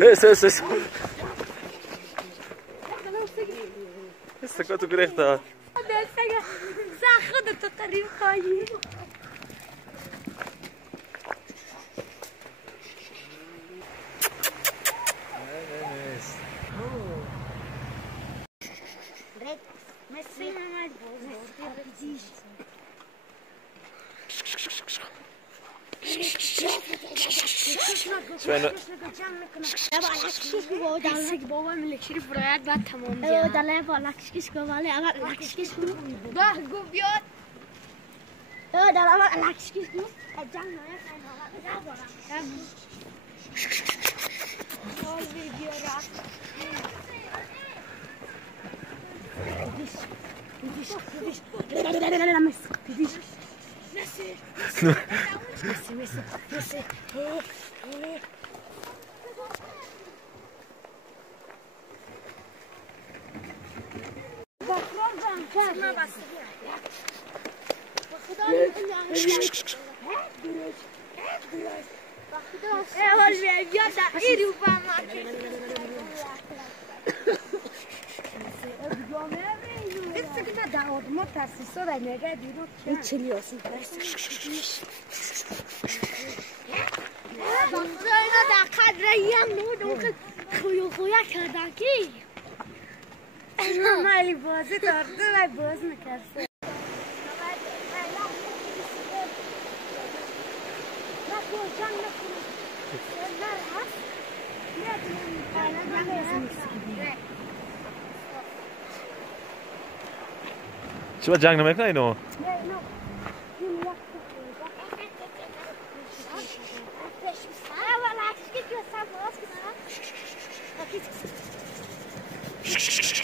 Eso. Esta tu grechta. خودتو قریب خواهی بابا ملکشی فرایت بعد تمام دیگه دلای با لکشکش گواله اول لکشکش رو ده گو بیاد دلای اول لکشکش رو جمع نایه خیلی حالا بارم حال ویدیو رفت خویا کردن کی؟ مالی بازی دارده و باز میکرده چرا جنگ نمیکنه اینو؟ Shh.